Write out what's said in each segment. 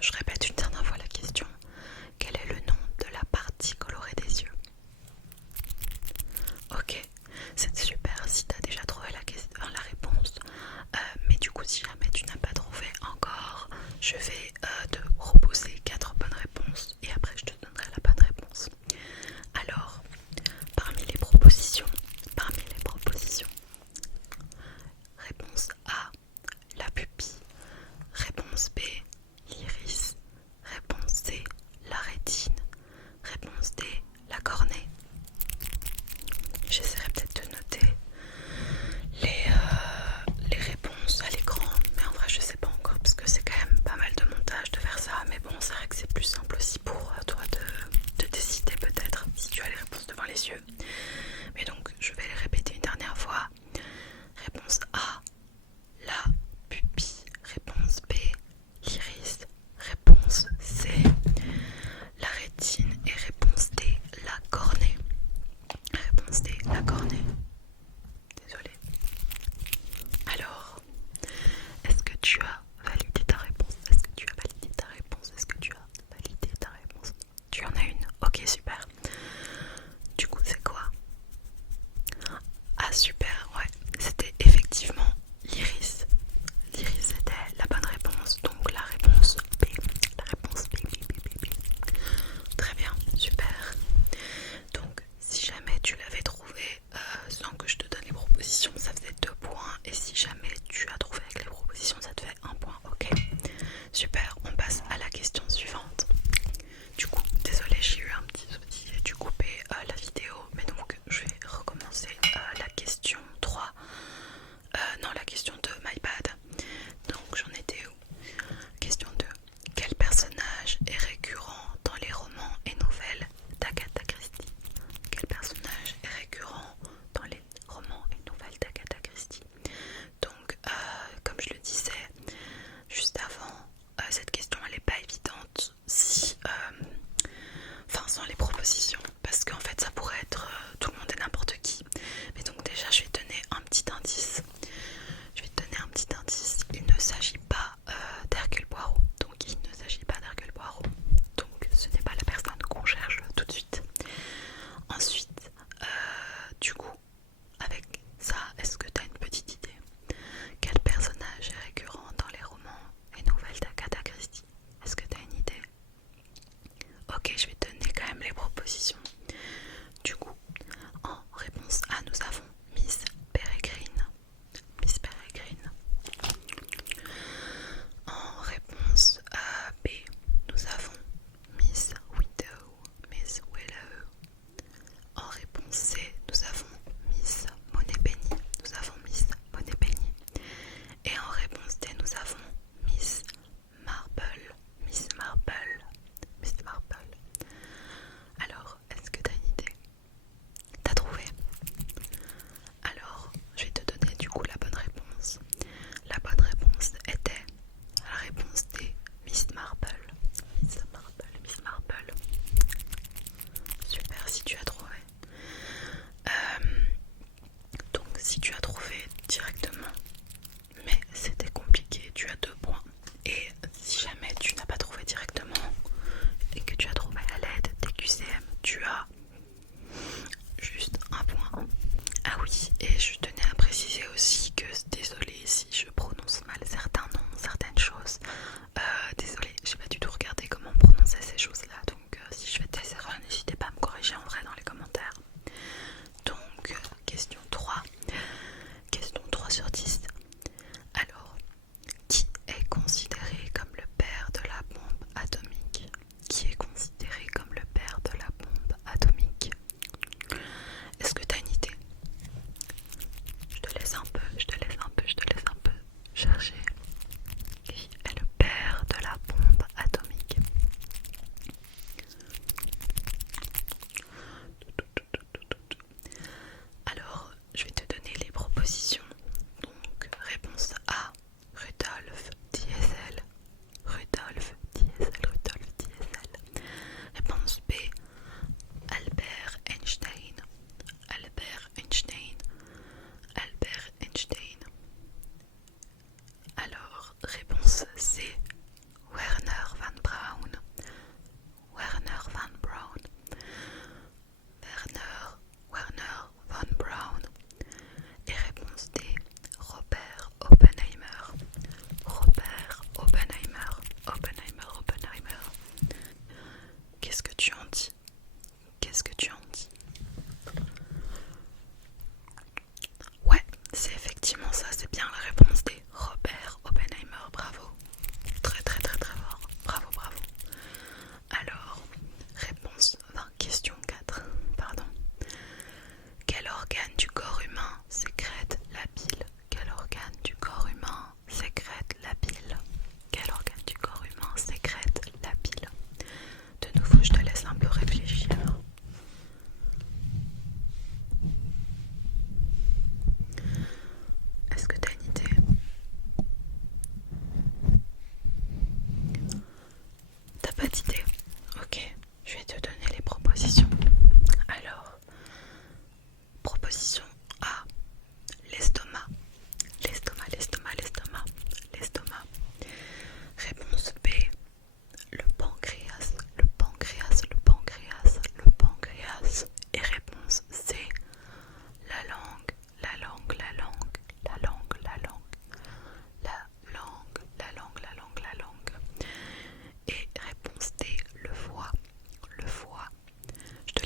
je répète une dernière fois la question. Quel est le nom de la partie colorée des yeux? Ok, c'est super si tu as déjà trouvé la réponse. Mais du coup, si jamais tu n'as pas trouvé encore, je vais te proposer 4 bonnes réponses et après je te donnerai la bonne réponse. Alors, parmi les propositions, réponse A, la pupille. Réponse B, l'iris. d'idée. Ok, je vais te donner les propositions. Alors, proposition A, l'estomac. L'estomac, l'estomac, l'estomac, l'estomac. Réponse B, le pancréas, le pancréas, le pancréas, le pancréas. Et réponse C, la langue, la langue, la langue, la langue, la langue, la langue, la langue, la langue, la langue. Et réponse D, le foie, le foie. Je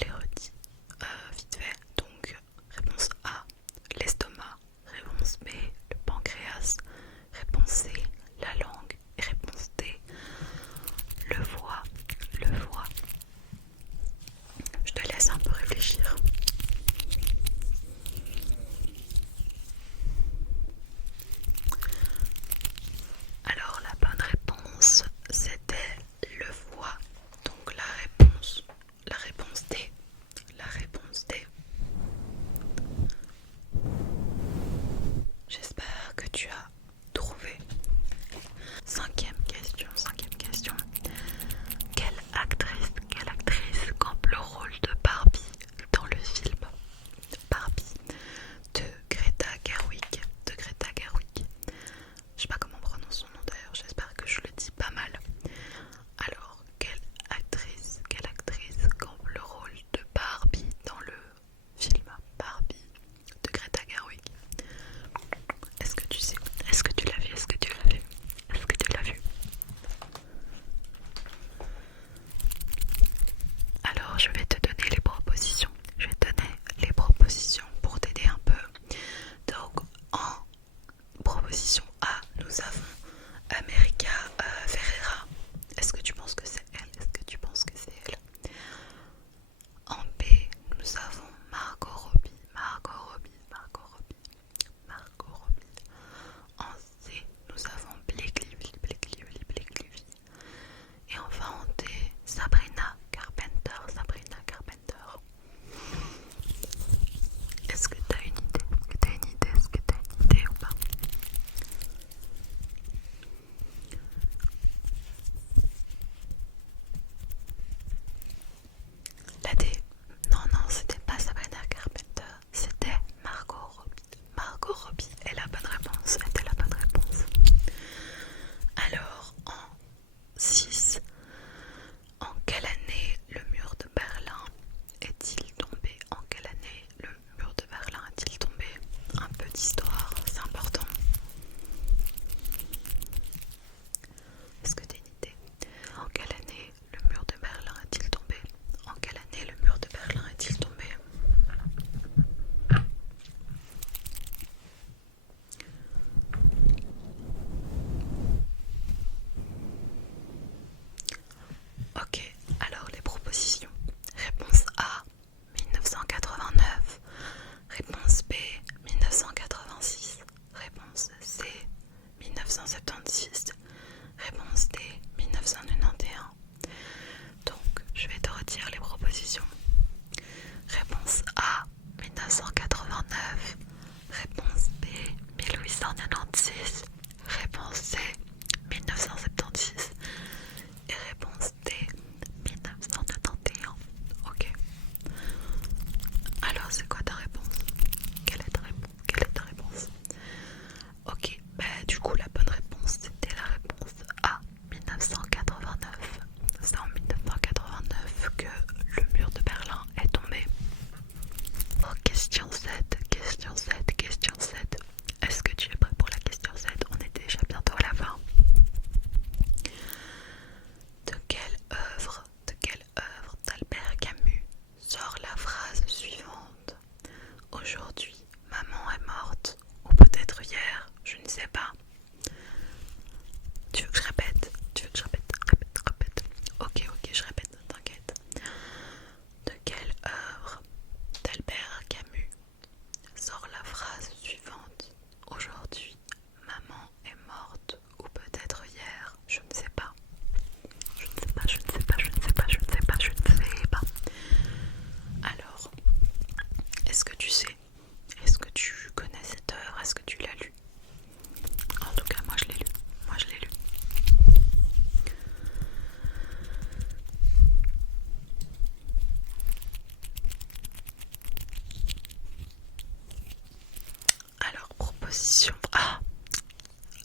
Proposition A,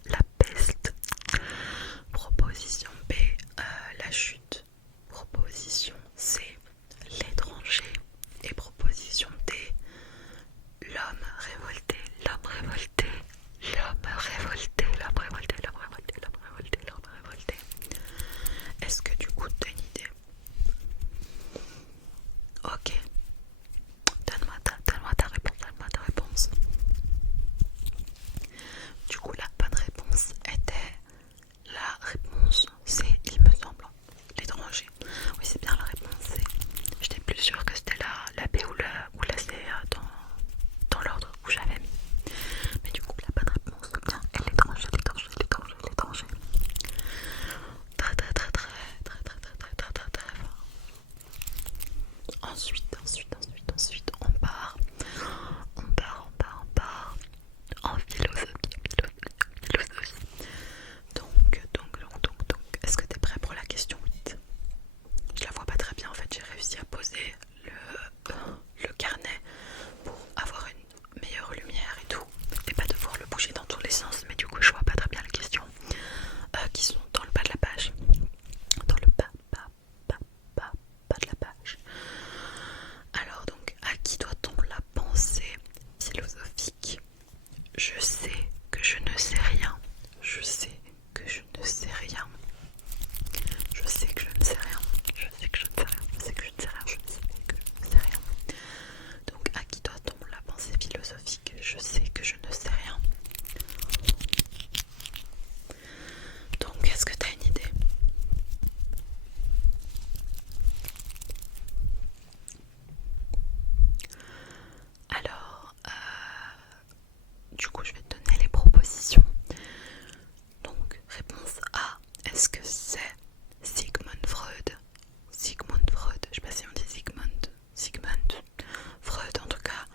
la peste. Proposition B, la chute. Proposition C, l'étranger. Et proposition D, l'homme révolté, l'homme révolté, l'homme révolté, l'homme révolté, l'homme révolté, l'homme révolté, l'homme révolté. Est-ce que du coup t'as une idée? Ok. Donne-moi ta réponse, donne-moi ta réponse. Du coup la bonne réponse était la réponse C, il me semble. L'étranger. Oui, c'est bien la réponse C. J'étais plus sûre que c'était la B ou la C dans l'ordre où j'avais mis. Mais du coup la bonne réponse c'est bien l'étranger, l'étranger, l'étranger, l'étranger. Très très très très très très très très très très très fort. Ensuite, on part en philosophie. Donc, est-ce que tu es prêt pour la question 8? Je la vois pas très bien en fait, j'ai réussi à poser le carnet pour avoir une meilleure lumière et tout, et pas devoir le bouger dans tous les sens, mais du coup je vois pas très bien les questions qui sont dans le bas de la page. Dans le bas de la page. Alors donc, à qui doit-on la pensée philosophique? Je sais que je ne sais rien. Je sais que je ne sais rien. Je sais que je ne sais rien. Je sais que je ne sais rien. Je sais que je ne sais rien. Je sais que je ne sais rien. Donc, à qui doit-on la pensée philosophique? Je sais que je ne sais rien. Donc, est-ce que tu as une idée? Alors, du coup, je vais te donner les propositions. Donc, réponse A, est-ce que c'est Sigmund Freud? Sigmund Freud, je sais pas si on dit Sigmund Freud en tout cas,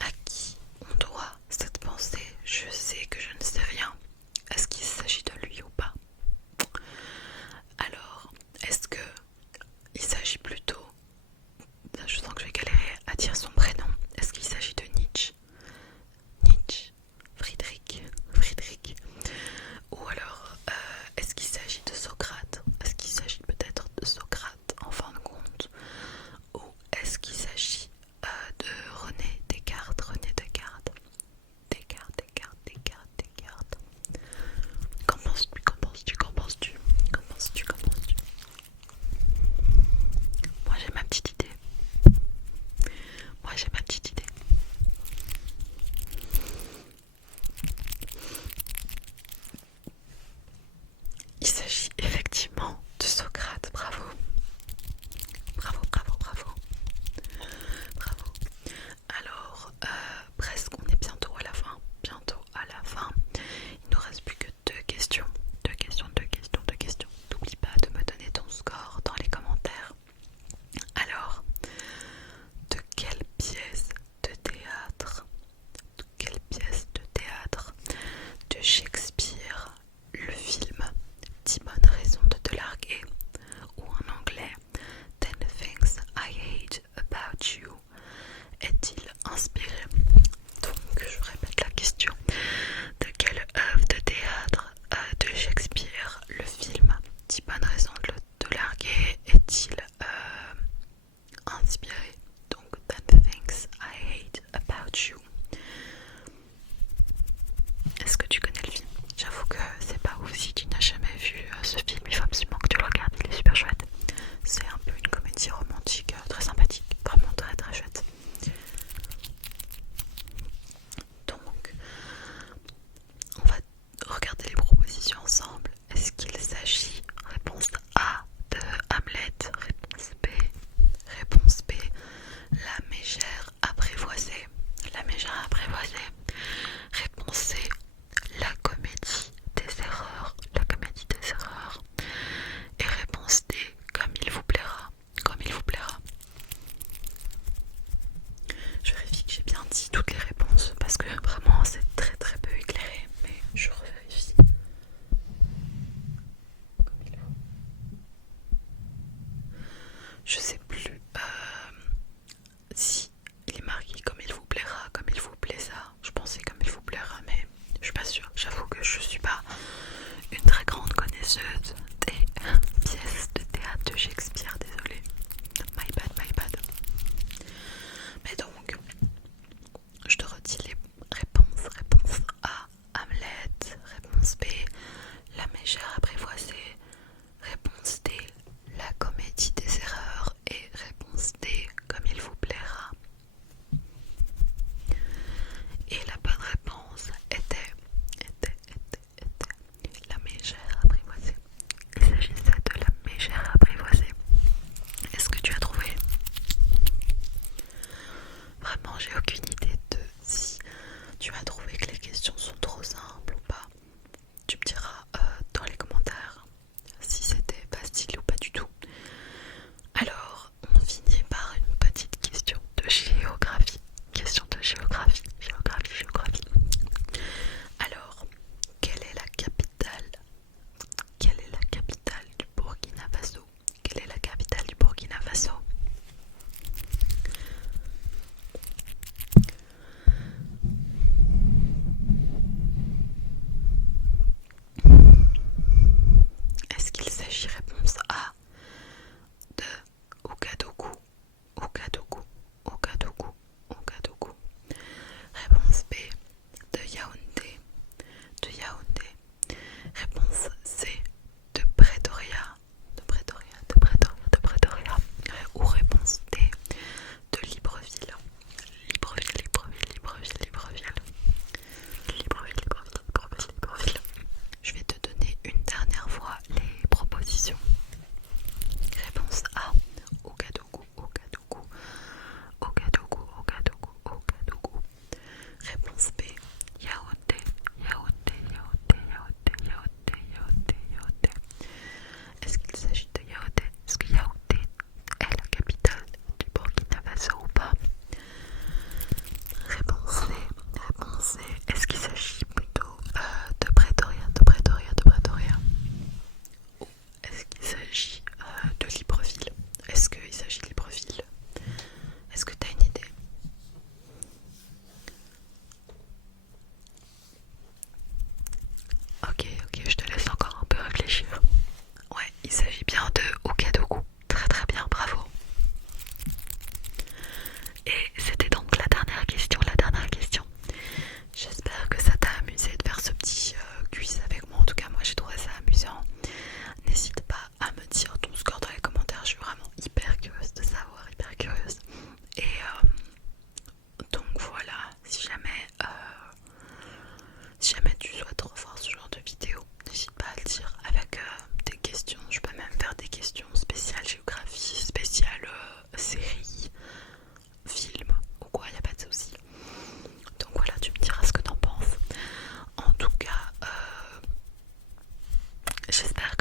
à qui on doit cette pensée? Je sais que je ne sais rien. Est-ce qu'il s'agit de lui ou pas? Alors, est-ce que il s'agit plutôt, je sens que je vais galérer à dire son prénom, est-ce qu'il s'agit de Nietzsche? Friedrich. Ou alors, est-ce qu'il s'agit de Socrate? Est-ce qu'il s'agit peut-être de Socrate en fin de compte? Ou est-ce qu'il s'agit de René Descartes? Descartes. Qu'en penses-tu? Moi j'ai ma petite idée. Il s'agit effectivement de Socrate, bravo. Alors, presque, on est bientôt à la fin. Il nous reste plus que deux questions. N'oublie pas de me donner ton score dans les commentaires. Alors, de quelle pièce de théâtre de Shakespeare le film 10 bonnes raisons de te larguer, ou en anglais 10 things I hate about you, est-il inspiré? Donc je répète la question. De quelle œuvre de théâtre de Shakespeare le film 10 bonnes raisons de te larguer est-il inspiré? Donc 10 things I hate about you. Est-ce que tu connais le film? J'avoue que c'est pas ouf si tu n'as jamais vu ce film, il faut absolument que tu le regardes, il est super chouette. C'est un peu une comédie romantique très sympathique, vraiment très très chouette. Donc, on va regarder les propositions ensemble. Est-ce qu'il s'agit, réponse A, de Hamlet, réponse B, La mégère apprivoisée, réponse C, La comédie des erreurs, et réponse D, Comme il vous plaira. Je vérifie que j'ai bien dit toutes les réponses parce que vraiment c'est très très peu éclairé, mais je revérifie. Je sais plus si il est marqué comme il vous plaira, comme il vous plaisa. Je pensais comme il vous plaira, mais J'espère